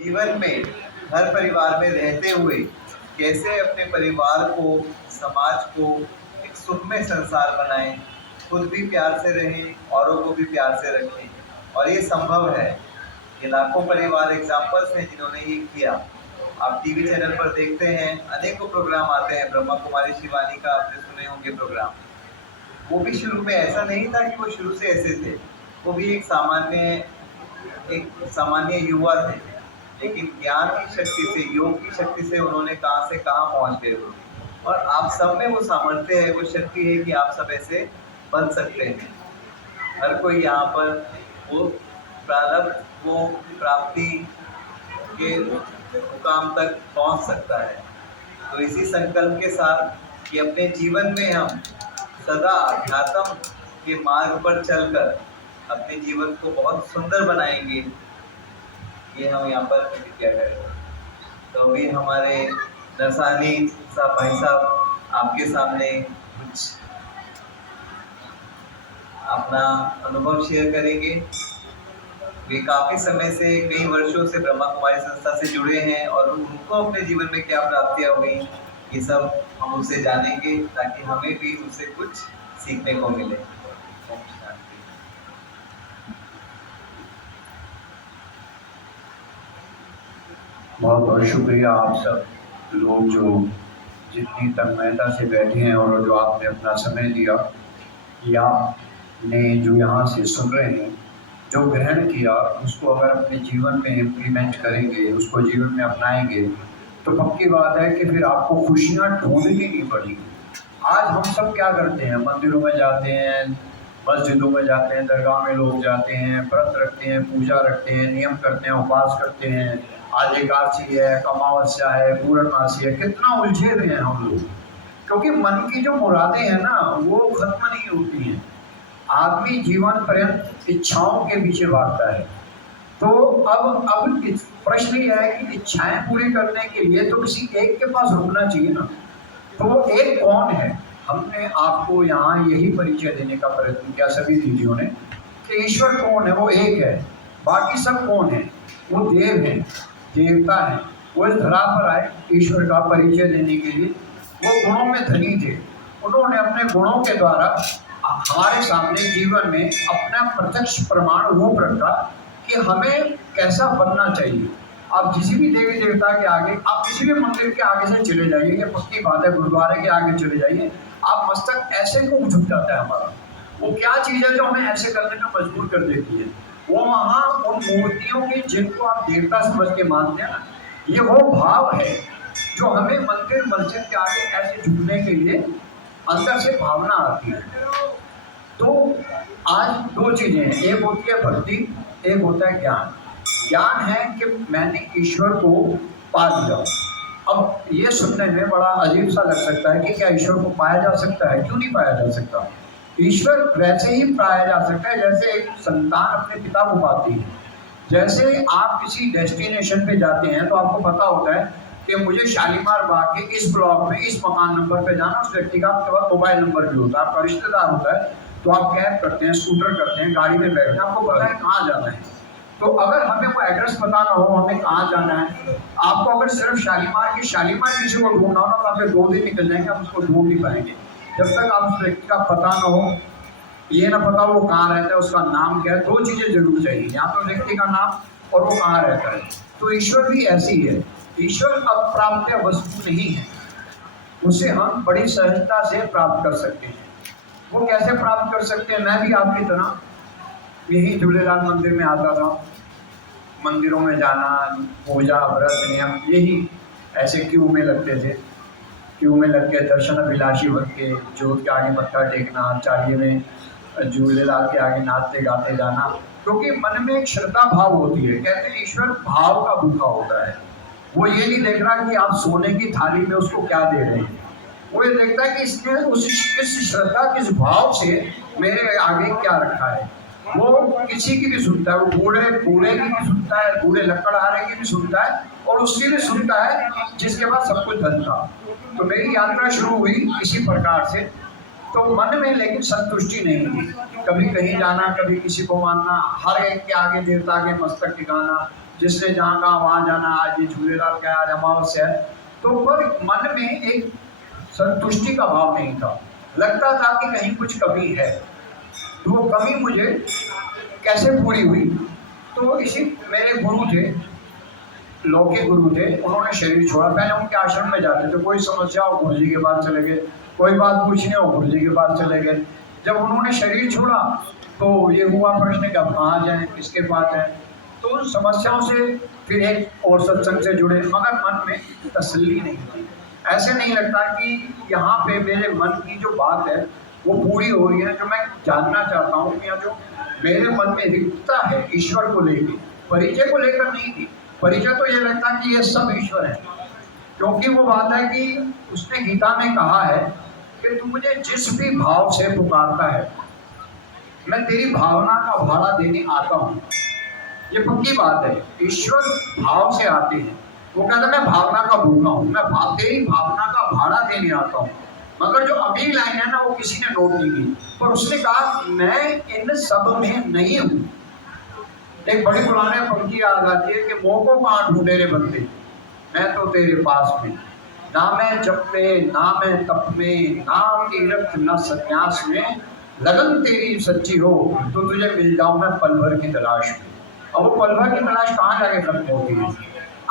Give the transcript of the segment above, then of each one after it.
जीवन में घर परिवार में रहते हुए कैसे अपने परिवार को, समाज को एक सुखमय संसार बनाएं, खुद भी प्यार से रहें, औरों को भी प्यार से रखें। और ये संभव है। ये लाखों परिवार एग्जाम्पल्स हैं जिन्होंने ये किया। आप टीवी चैनल पर देखते हैं, अनेकों प्रोग्राम आते हैं। ब्रह्मा कुमारी शिवानी का आपने सुने होंगे प्रोग्राम। वो भी शुरू में ऐसा नहीं था कि वो शुरू से ऐसे थे। वो भी एक सामान्य युवा थे, लेकिन ज्ञान की शक्ति से, योग की शक्ति से उन्होंने कहां से कहां पहुंच गए। और आप सब में वो सामर्थ्य है, वो शक्ति है कि आप सब ऐसे बन सकते हैं। हर कोई यहाँ पर वो प्रारब्ध, वो प्राप्ति के मुकाम तक पहुंच सकता है। तो इसी संकल्प के साथ कि अपने जीवन में हम सदा अध्यात्म के मार्ग पर चलकर अपने जीवन को बहुत सुंदर बनाएंगे, ये हम यहाँ पर प्रतिज्ञा करेंगे। तो अभी हमारे नरसानी साहब, भाई साहब आपके सामने कुछ अपना अनुभव शेयर करेंगे। वे काफी समय से, कई वर्षों से ब्रह्मा कुमारी संस्था से जुड़े हैं और उनको अपने जीवन में क्या प्राप्तियां हुई, ये सब हम उनसे जानेंगे ताकि हमें भी उनसे कुछ सीखने को मिले। बहुत बहुत शुक्रिया आप सब लोग जो जितनी तन्मयता से बैठे हैं और जो आपने अपना समय दिया, कि आपने जो यहाँ से सुन रहे हैं, जो ग्रहण किया, उसको अगर अपने जीवन में इम्प्लीमेंट करेंगे, उसको जीवन में अपनाएंगे, तो पक्की बात है कि फिर आपको खुशियाँ ढूंढनी नहीं पड़ेगी। आज हम सब क्या करते हैं, मंदिरों में जाते हैं, मस्जिदों में जाते हैं, दरगाह में लोग जाते हैं, व्रत रखते हैं, पूजा रखते हैं, नियम करते हैं, उपवास करते हैं। आज एकादशी है, अमावस्या है, पूर्णमासी है, कितना उलझे हुए हैं हम लोग, क्योंकि मन की जो मुरादें हैं ना, वो खत्म नहीं होती हैं। आदमी जीवन पर्यंत इच्छाओं के पीछे भागता है। तो अब प्रश्न ये है कि इच्छाएं पूरी करने के लिए तो किसी एक के पास रुकना चाहिए ना। तो वो एक कौन है? हमने आपको यहाँ यही परिचय देने का प्रयत्न किया सभी दीदियों ने कि ईश्वर कौन है। वो एक है, बाकी सब कौन है? वो देव हैं, देवता हैं। वो इस धरा पर आए ईश्वर का परिचय देने के लिए। वो गुणों में धनी थे, उन्होंने अपने गुणों के द्वारा हमारे सामने जीवन में अपना प्रत्यक्ष प्रमाण रूप रखा कि हमें कैसा बनना चाहिए। आप किसी भी देवी देवता के आगे, आप किसी भी मंदिर के आगे से चले जाइए, कि पक्की बात है, गुरुद्वारे के आगे चले जाइए, आप मस्तक ऐसे को झुक जाता है हमारा। वो क्या चीज़ है जो हमें ऐसे करने में मजबूर कर देती है? वो वहाँ उन मूर्तियों की जिनको आप देवता समझ के मानते हैं ना, ये वो भाव है जो हमें मंदिर मस्जिद के आगे ऐसे झुकने के लिए अंदर से भावना आती है। तो आज दो चीज़ें हैं, एक होती है भक्ति, एक होता है ज्ञान। ज्ञान है कि मैंने ईश्वर को पा लिया। अब ये सुनने में बड़ा अजीब सा लग सकता है कि क्या ईश्वर को पाया जा सकता है? क्यों नहीं पाया जा सकता? ईश्वर वैसे ही पाया जा सकता है जैसे एक संतान अपने पिता को पाती है। जैसे आप किसी डेस्टिनेशन पे जाते हैं तो आपको पता होता है कि मुझे शालीमार बाग के इस ब्लॉक में इस मकान नंबर पे जाना। उस व्यक्ति का आपके पास मोबाइल नंबर भी होता है, आपका रिश्तेदार होता है, तो आप कैब करते हैं, स्कूटर करते हैं, गाड़ी में बैठते हैं, आपको पता है कहाँ जाना है। तो अगर हमें वो एड्रेस पता ना हो, हमें कहाँ जाना है, आपको अगर सिर्फ शालीमार किसी को ढूंढना हो ना, तो आपके 2 दिन निकल जाएंगे, आप उसको ढूंढ नहीं पाएंगे जब तक आप उस व्यक्ति का पता ना हो, ये ना पता वो कहाँ रहता है, उसका नाम क्या है। 2 चीज़ें जरूर चाहिए, या तो व्यक्ति का नाम और वो कहाँ रहता है। तो ईश्वर भी ऐसी है। ईश्वर अप्राप्य वस्तु नहीं है, उसे हम बड़ी सहजता से प्राप्त कर सकते हैं। वो कैसे प्राप्त कर सकते हैं? मैं भी आपकी तरह यही झूलेलाल मंदिर में आता था, मंदिरों में जाना, पूजा व्रत नियम, यही ऐसे क्यू में लगते थे, क्यू में लग के दर्शन अभिलाषी बन के जोत के आगे मत्था टेकना, चालिये में झूलेलाल के आगे नाचते गाते जाना, क्योंकि मन में एक श्रद्धा भाव होती है। कहते हैं ईश्वर भाव का भूखा होता है। वो ये नहीं देख रहा कि आप सोने की थाली में उसको क्या दे रहे हैं, वो ये देखता है कि इसने किस श्रद्धा, किस भाव से मेरे आगे क्या रखा है। वो किसी की भी सुनता है, वो बूढ़े की भी सुनता है, बूढ़े लकड़हारे की भी सुनता है, और उसकी भी सुनता है जिसके पास सब कुछ धन था। तो मेरी यात्रा शुरू हुई इसी प्रकार से। तो मन में लेकिन संतुष्टि नहीं थी, कभी कहीं जाना, कभी किसी को मानना, हर एक के आगे देवता के मस्तक टिकाना, जिसने जहाँ कहा वहाँ जाना, आज ये झूलेलाल का आज अमावस्या है, तो पर मन में एक संतुष्टि का भाव नहीं था। लगता था कि कहीं कुछ कमी है, तो वो कमी मुझे कैसे पूरी हुई। तो इसी मेरे गुरु थे, लौकिक गुरु थे, उन्होंने शरीर छोड़ा। पहले उनके आश्रम में जाते थे, कोई समस्या हो गुरु जी के पास चले गए, कोई बात पूछनी हो गुरु जी के पास चले गए। जब उन्होंने शरीर छोड़ा तो ये हुआ प्रश्न कि अब कहाँ जाएं, किसके पास जाएं। तो उन समस्याओं से फिर एक और सत्संग से जुड़े, मगर मन में तसल्ली नहीं थी। ऐसे नहीं लगता कि यहाँ पे मेरे मन की जो बात है वो पूरी हो रही है, जो मैं जानना चाहता हूँ, या जो मेरे मन में रिक्तता है ईश्वर को लेकर, परिचय को लेकर नहीं थी। परिचय तो ये लगता है कि ये सब ईश्वर है, क्योंकि वो बात है कि उसने गीता में कहा है कि तू मुझे जिस भी भाव से पुकारता है मैं तेरी भावना का भाड़ा देने आता हूँ। ये पक्की बात है, ईश्वर भाव से आते हैं। वो कहता है मैं भावना का भूखा हूँ, मैं तेरी भावना का भाड़ा देने आता हूँ। मगर जो अगली लाइन है ना, वो किसी ने नोट नहीं की, पर उसने कहा मैं इन सब में नहीं हूँ। एक बड़ी पुराने पंक्ति याद आती है कि मोह को कहाँ ढूंढे रे बंदे, मैं तो तेरे पास में, ना मैं जप में, ना मैं तप में, ना तीर्थ न संन्यास में, लगन तेरी सच्ची हो तो तुझे मिल जाऊं मैं पल भर की तलाश में। अब वो पल भर की तलाश कहाँ जाके खत्म होती है?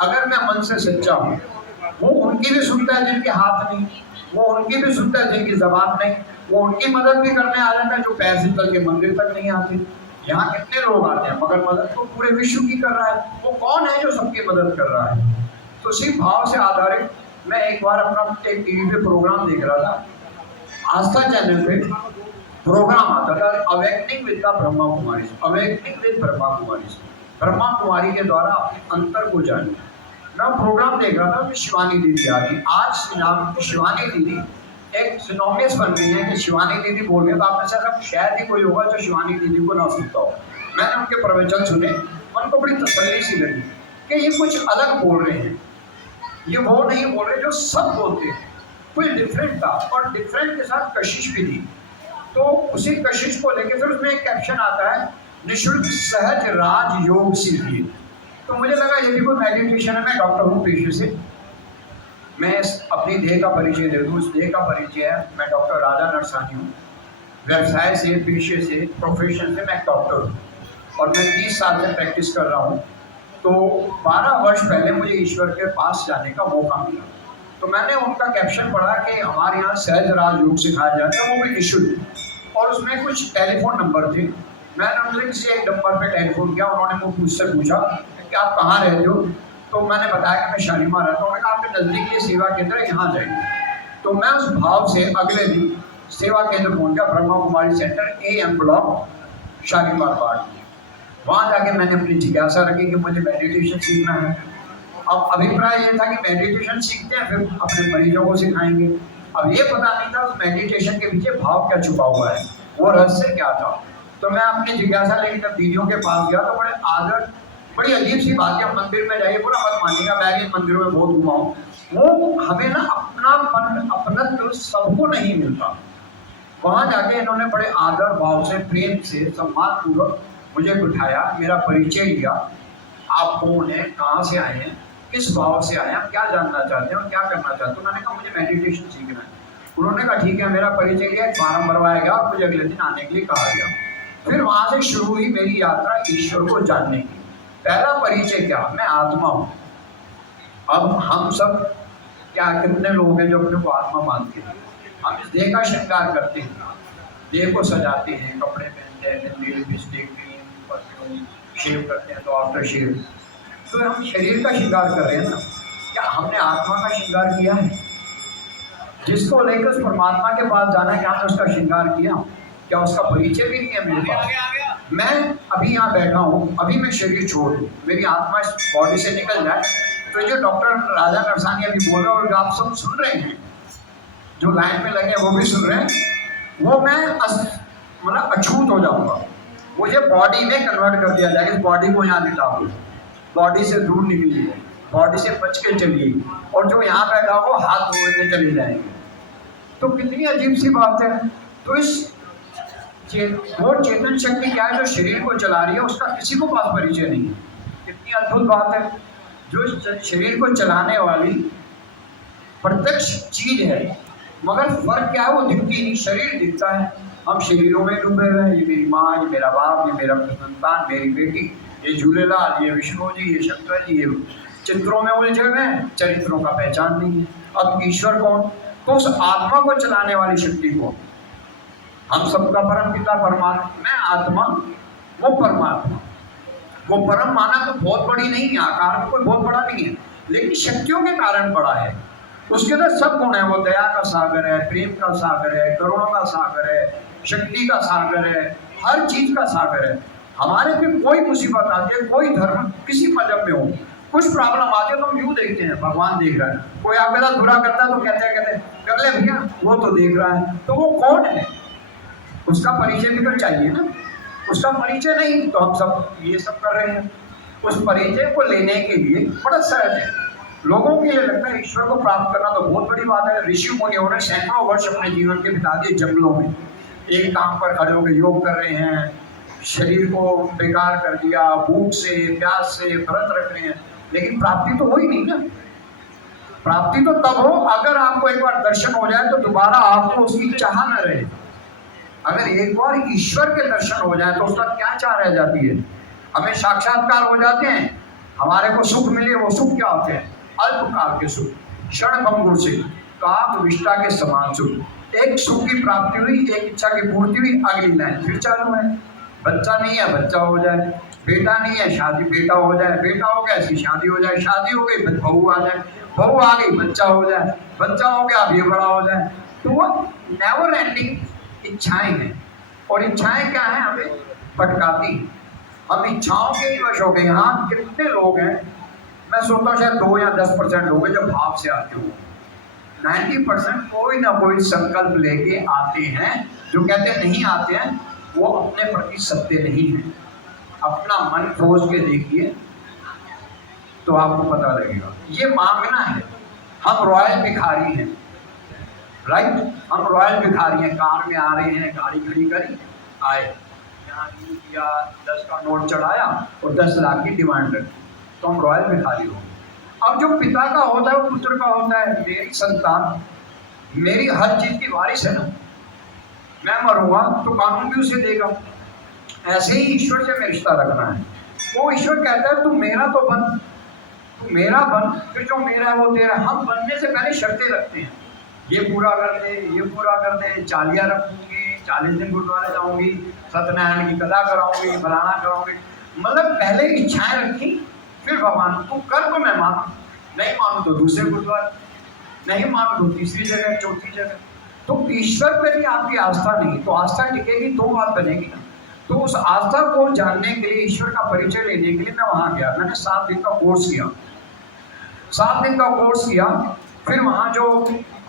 अगर मैं मन से सच्चा हूँ, वो उनकी भी सुनता है जिनके हाथ नहीं, वो उनकी भी सुनता है जिनकी जबान नहीं, वो उनकी मदद भी करने आ जाता है जो पैर से चल के मंदिर तक नहीं आते। यहाँ कितने लोग आते हैं, मगर मदद तो पूरे विश्व की कर रहा है। वो कौन है जो सबकी मदद कर रहा है? तो सिर्फ भाव से आधारित मैं एक बार अपना एक टीवी पे प्रोग्राम देख रहा था, आस्था चैनल पे प्रोग्राम आता था, awakening with the Brahma Kumari, awakening with Brahma Kumari, Brahma Kumari के द्वारा अपने अंतर को जाने। मैं प्रोग्राम देख रहा था, शिवानी दीदी आ गई। आज नाम शिवानी दीदी एक सिनोनियस बन गई है कि शिवानी दीदी बोल रहे, तो आप में से सब शायद ही कोई होगा जो शिवानी दीदी को ना सुनता हो। मैंने उनके प्रवचन सुने, मन को बड़ी तसल्ली सी लगी कि ये कुछ अलग बोल रहे हैं, ये वो नहीं बोल रहे जो सब बोलते हैं, कुछ डिफरेंट था, और डिफरेंट के साथ कशिश भी थी। तो उसी कशिश को लेकर फिर उसमें एक कैप्शन आता है, निःशुल्क सहज राज योग सीखिए। तो मुझे लगा ये भी कोई मेडिटेशन है। मैं डॉक्टर हूँ पेशे से, मैं अपनी देह का परिचय दे दूँ। उस देह का परिचय है, मैं डॉक्टर राजा नरसानी हूँ। व्यवसाय से, पेशे से, प्रोफेशन से मैं डॉक्टर हूँ, और मैं 30 साल से प्रैक्टिस कर रहा हूँ। तो 12 वर्ष पहले मुझे ईश्वर के पास जाने का मौका मिला। तो मैंने उनका कैप्शन पढ़ा कि हमारे यहाँ सहज राज योग सिखाया जाता है, वो भी निःशुल्क, और उसमें कुछ टेलीफोन नंबर थे। मैंने उनसे किसी एक नंबर पे टेलीफोन किया, उन्होंने मुझसे पूछा कि आप कहाँ रहते हो। तो मैंने बताया कि मैं शालीमार रहता हूँ। उन्होंने कहा आपके नज़दीक ये सेवा केंद्र है, यहाँ जाइए। तो मैं उस भाव से अगले दिन सेवा केंद्र पहुँच गया, Brahma Kumari centre AM block Shalimar बाग। वहाँ जाके मैंने अपनी जिज्ञासा रखी कि मुझे मेडिटेशन सीखना है। अब अभिप्राय ये था कि मेडिटेशन सीखते हैं फिर अपने मरीजों को सिखाएंगे। अब ये पता नहीं था उस मेडिटेशन के पीछे भाव क्या छुपा हुआ है, वो रहस्य क्या था। तो मैं अपनी जिज्ञासा लेकर जब दीदियों के पास गया तो बड़े आदर, बड़ी अजीब सी बात है, मंदिर में जाइए, पूरा मत मानिएगा, मैं भी मंदिरों में बहुत घुमा हूँ, वो हमें ना अपनापन, अपनत्व सबको नहीं मिलता। वहाँ जाके इन्होंने बड़े आदर भाव से, प्रेम से, सम्मान पूर्वक मुझे बिठाया, मेरा परिचय लिया, आप कौन हैं, कहाँ से आए हैं, किस भाव से आए हैं, आप क्या जानना चाहते हैं और क्या करना चाहते हैं। मैंने कहा मुझे मेडिटेशन सीखना है। उन्होंने कहा ठीक है, मेरा परिचय लिया, फॉर्म भरवाया गया, मुझे अगले दिन आने के लिए कहा गया। फिर वहाँ से शुरू हुई मेरी यात्रा ईश्वर को जानने की। पहला परिचय क्या, मैं आत्मा हूँ। अब हम सब क्या, कितने लोग हैं जो अपने को आत्मा मानते हैं? हम इस देह का श्रृंगार करते हैं, देह को सजाते हैं, कपड़े पहनते हैं, लिपस्टिक, परफ्यूम, शेव करते हैं तो आफ्टर शेव, तो हम शरीर का श्रृंगार कर रहे हैं ना। क्या हमने आत्मा का श्रृंगार किया है? जिसको लेकर उस परमात्मा के पास जाना है, क्या हमने उसका श्रृंगार किया? क्या उसका परिचय भी नहीं है मेरे पास? मैं अभी यहाँ बैठा हूँ, अभी मैं शरीर छोड़ दूँ, मेरी आत्मा इस बॉडी से निकल जाए, तो जो डॉक्टर राजा नरसानी अभी बोल रहा है और आप सब सुन रहे हैं, जो लाइन में लगे हैं वो भी सुन रहे हैं, वो मैं मतलब अछूत हो जाऊंगा। मुझे बॉडी में कन्वर्ट कर दिया जाएगा, इस बॉडी को यहाँ लिटा दो, बॉडी से दूर निकलिए, बॉडी से बच के चलिए, और जो यहाँ बैठा हो हाथ धोने चले जाएंगे। तो कितनी अजीब सी बात है। तो इस वो चेतन शक्ति क्या है जो शरीर को चला रही है, उसका किसी को पास परिचय नहीं है। कितनी अद्भुत बात है। जो शरीर को चलाने वाली प्रत्यक्ष चीज है, मगर फर्क क्या है, वो दिखती नहीं, शरीर दिखता है। हम शरीरों में डूबे हुए हैं, ये मेरी माँ, ये मेरा बाप, ये मेरा संतान, मेरी बेटी, ये झूलेलाल, ये विष्णु जी, ये शंकर जी, ये चित्रों में उलझे हुए हैं, चरित्रों का पहचान नहीं है। अब ईश्वर कौन? तो उस आत्मा को चलाने वाली शक्ति को, हम सबका परम पिता परमात्मा, मैं आत्मा, वो परमात्मा, वो परम माना तो बहुत बड़ी नहीं है, आकार में कोई बहुत बड़ा नहीं है, लेकिन शक्तियों के कारण बड़ा है। उसके अंदर सब गुण है, वो दया का सागर है, प्रेम का सागर है, करुणा का सागर है, शक्ति का सागर है, हर चीज का सागर है। हमारे पे कोई मुसीबत आती है, कोई धर्म किसी मजहब में हो, कुछ प्रॉब्लम आती है तो हम यूं देखते हैं भगवान देख रहा है। कोई आपके साथ बुरा करता है तो कहते हैं कर ले भैया, वो तो देख रहा है। तो वो कौन है? उसका परिचय भी तो चाहिए ना। उसका परिचय नहीं तो हम सब ये सब कर रहे हैं। उस परिचय को लेने के लिए बड़ा सहज है। लोगों के लिए लगता है ईश्वर को प्राप्त करना तो बहुत बड़ी बात है। ऋषि मुनियों ने सैकड़ों वर्ष अपने जीवन के बिता दिए जंगलों में, एक काम पर खड़े होकर योग कर रहे हैं, शरीर को बेकार कर दिया, भूख से प्यास से व्रत रख रहे हैं, लेकिन प्राप्ति तो हो ही नहीं ना। प्राप्ति तो तब हो अगर आपको एक बार दर्शन हो जाए तो दोबारा आपको उसकी चाह न रहे। अगर एक बार ईश्वर के दर्शन हो जाए तो उसका क्या चाह रह जाती है। हमें साक्षात्कार हो जाते हैं, हमारे को सुख मिले, वो सुख क्या होते हैं? अल्पकाल के सुख, क्षण भंगुर से, काम विष्टा के समान सुख। एक सुख की प्राप्ति हुई, एक इच्छा की पूर्ति हुई, अगली लाइन फिर चालू है। बच्चा नहीं है, बच्चा हो जाए, बेटा नहीं है, शादी, बेटा हो जाए, बेटा हो गया, इसकी शादी हो जाए, शादी हो गई, बहू आ जाए, बहू आ गई, बच्चा हो जाए, बच्चा हो गया, अब ये बड़ा हो जाए। तो वो नेवर एंडिंग इच्छाएं हैं, और इच्छाएं क्या है, हमें भटकाती। हम इच्छाओं के वश हो गए। यहाँ कितने लोग हैं, मैं सोचता हूँ शायद 2 या 10% लोग हैं जो भाव से आते हो। 90% कोई ना कोई संकल्प लेके आते हैं। जो कहते हैं नहीं आते हैं, वो अपने प्रति सत्य नहीं है। अपना मन खोज के देखिए तो आपको पता लगेगा। ये मांगना है। हम रॉयल भिखारी हैं, राइट? हम रॉयल भिखारी हैं। कार में आ रहे हैं, गाड़ी खड़ी करी, आए, यहाँ या 10 का नोट चढ़ाया और 10 लाख की डिमांड रखी, तो हम रॉयल भिखारी हो। अब जो पिता का होता है वो पुत्र का होता है। मेरी संतान मेरी हर चीज की वारिस है ना। मैं मरूंगा तो कानून भी उसे देगा। ऐसे ही ईश्वर से मैं रिश्ता रखना है। वो ईश्वर कहता है तू मेरा तो बन, तू मेरा बन, फिर जो मेरा है वो तेरा। हम बनने से पहले शर्तें रखते हैं, ये पूरा कर दे, ये पूरा कर दे, चालियाँ रखूंगी, 40 दिन गुरुद्वारे जाऊंगी, सत्यनारायण की कथा कराऊंगी, फलाना कराऊंगी। मतलब पहले इच्छाएं रखी, फिर भगवान तू कर तो मैं मानू, नहीं मानू तो दूसरे गुरुद्वारे, नहीं मानू तो तीसरी जगह, चौथी जगह। तो ईश्वर पर भी आपकी आस्था नहीं, तो आस्था टिकेगी तो बात बनेगी ना। तो उस आस्था को जानने के लिए, ईश्वर का परिचय लेने के लिए मैं वहां गया। मैंने 7 दिन का कोर्स किया। 7 दिन का कोर्स किया, फिर वहां जो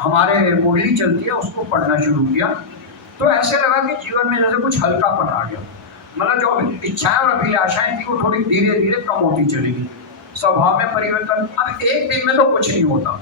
हमारे मुरली चलती है उसको पढ़ना शुरू किया। तो ऐसे लगा कि जीवन में जैसे कुछ हल्कापन आ गया। मतलब जो इच्छाएं और अभिलाषाएं थी वो थोड़ी धीरे धीरे कम होती चलेगी। स्वभाव में परिवर्तन। अब एक दिन में तो कुछ नहीं होता।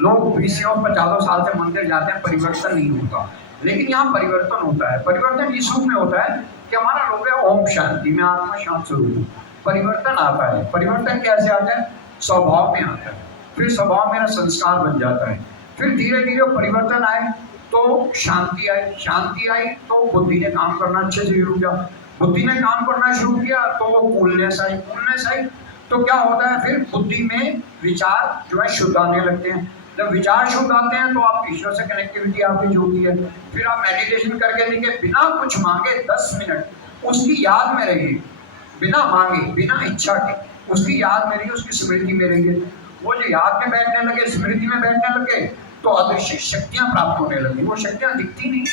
लोग 20 और 50 साल से मंदिर जाते हैं, परिवर्तन नहीं होता। लेकिन यहाँ परिवर्तन होता है। परिवर्तन इस रूप में होता है कि हमारा लोग है ओम शांति में, आत्मा शांत स्वरूप। परिवर्तन आता है। परिवर्तन कैसे आता है? स्वभाव में आता है। फिर स्वभाव मेरा संस्कार बन जाता है। फिर धीरे धीरे परिवर्तन आए तो शांति आई। शांति आई तो बुद्धि ने काम करना अच्छे से शुरू किया। बुद्धि ने काम करना शुरू किया तो वो कूलनेस आई। कूलनेस आई तो क्या होता है, फिर बुद्धि में विचार जो है शुद्ध आने लगते हैं। जब विचार शुद्ध आते हैं तो आप ईश्वर से कनेक्टिविटी आपकी जुड़ती है। फिर आप मेडिटेशन करके देखिए, बिना कुछ मांगे 10 मिनट उसकी याद में रहिए, बिना मांगे, बिना इच्छा के उसकी याद में रहिए, उसकी स्मृति में रहिए। वो जो याद में बैठने लगे, स्मृति में बैठने लगे तो अदृश्य शक्तियां प्राप्त होने लगी। वो शक्तियां दिखती नहीं।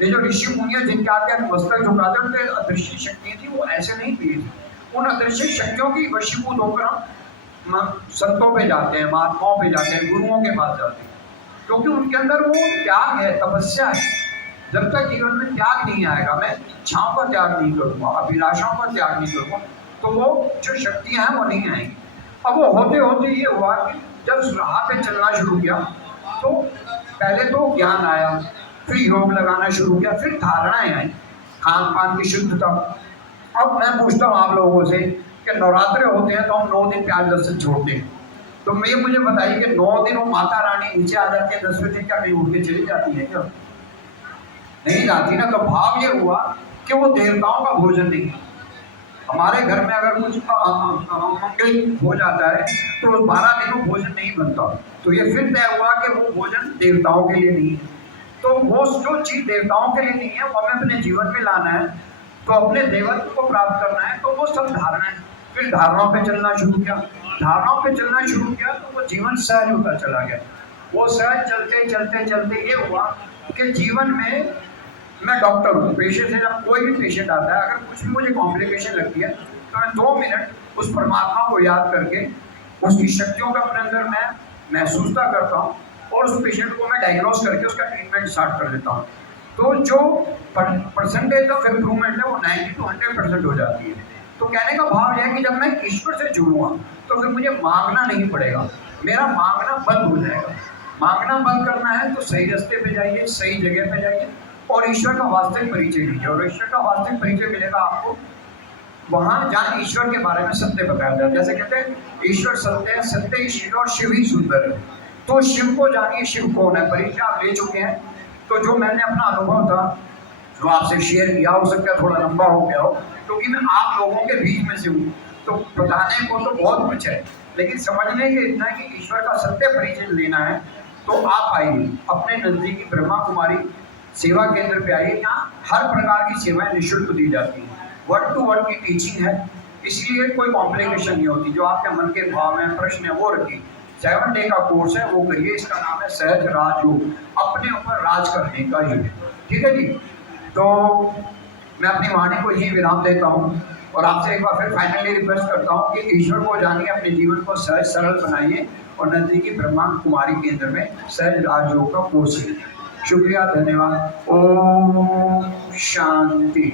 ये जो ऋषि मुनियां जिनके आगे मस्तक झुकाते उनके अदृश्य शक्तियां थी, वो ऐसे नहीं थी। उन अदृश्य शक्तियों की वशीभूत होकर हम संतों पे जाते हैं, महात्माओं पे जाते हैं, गुरुओं के पास जाते हैं, क्योंकि उनके अंदर वो त्याग है, तपस्या है। जब तक जीवन में त्याग नहीं आएगा, मैं इच्छाओं का त्याग नहीं करूंगा, अभिलाषाओं का त्याग नहीं करूंगा, तो वो जो शक्तियां हैं वो नहीं आएंगी। अब वो होते होते ये हुआ कि जब राह पे चलना शुरू किया तो पहले तो ज्ञान आया, फिर योग लगाना शुरू किया, फिर धारणाएं आई, खान पान की शुद्धता। अब मैं पूछता हूँ आप लोगों से कि नवरात्रे होते हैं तो हम 9 दिन प्याज लहसुन छोड़ते हैं। तो मैं मुझे बताइए कि 9 दिन वो माता रानी नीचे आ जाती है, 10वें दिन क्या नहीं उठ के चली जाती है क्या? नहीं जाती ना। तो भाव ये हुआ कि वो देवताओं का भोजन नहीं। हमारे घर में अगर कुछ मंगल हो जाता है तो 12 दिनों भोजन नहीं बनता। तो ये फिर तय हुआ कि वो भोजन देवताओं के लिए नहीं है। तो वो जो चीज देवताओं के लिए नहीं है वो हमें अपने जीवन में लाना है, तो अपने देवत्व को प्राप्त करना है। तो वो सब धारणा है। फिर धारणाओं पे चलना शुरू किया, धारणाओं पे चलना शुरू किया तो वो जीवन सहज होता चला गया। वो सहज चलते चलते चलते ये हुआ कि जीवन में, मैं डॉक्टर हूँ पेशे से, जब कोई भी पेशेंट आता है अगर कुछ भी मुझे कॉम्प्लिकेशन लगती है तो मैं 2 मिनट उस परमात्मा को याद करके उसकी शक्तियों का अपने अंदर मैं महसूसता करता हूँ और उस पेशेंट को मैं डायग्नोस करके उसका ट्रीटमेंट स्टार्ट कर देता हूँ। तो जो परसेंटेज ऑफ इम्प्रूवमेंट है वो 90 to 100% हो जाती है। तो कहने का भाव यह है कि जब मैं ईश्वर से जुड़ूंगा तो फिर मुझे मांगना नहीं पड़ेगा, मेरा मांगना बंद हो जाएगा। मांगना बंद करना है तो सही रास्ते पे जाइए, सही जगह पे जाइए और ईश्वर का वास्तविक परिचय लीजिए। और ईश्वर का वास्तविक परिचय मिलेगा आपको वहां जहाँ ईश्वर के बारे में सत्य बताया जाए। जैसे कहते हैं ईश्वर सत्य है, सत्य ही शिव और शिव ही सुंदर है। तो शिव को जानिए, शिव कौन है, परिचय आप ले चुके हैं। तो जो मैंने अपना अनुभव था जो आपसे शेयर किया, हो सकता है थोड़ा लंबा हो गया हो क्योंकि मैं आप लोगों के बीच में से हूँ। तो बताने को तो बहुत कुछ है, लेकिन समझने के इतना है कि ईश्वर का सत्य परिचय लेना है। तो आप आइए अपने नजदीकी ब्रह्मा कुमारी सेवा केंद्र पे आइए। यहाँ हर प्रकार की सेवाएं निःशुल्क दी जाती हैं, 1 to 1 की टीचिंग है, इसलिए कोई कॉम्प्लिकेशन नहीं होती। जो आपके मन के भाव में प्रश्न है वो रखिए। 7 डे का कोर्स है, वो करिए। इसका नाम है सहज राजयोग, अपने ऊपर राज करने का योग। ठीक है जी। तो मैं अपनी वाणी को यही विराम देता हूँ और आपसे एक बार फिर फाइनली रिक्वेस्ट करता हूँ कि ईश्वर को जानिए, अपने जीवन को सहज सरल बनाइए और नजदीकी ब्रह्मा कुमारी केंद्र में सहज राजयोग का कोर्स लीजिए। शुक्रिया, धन्यवाद। ओम शांति।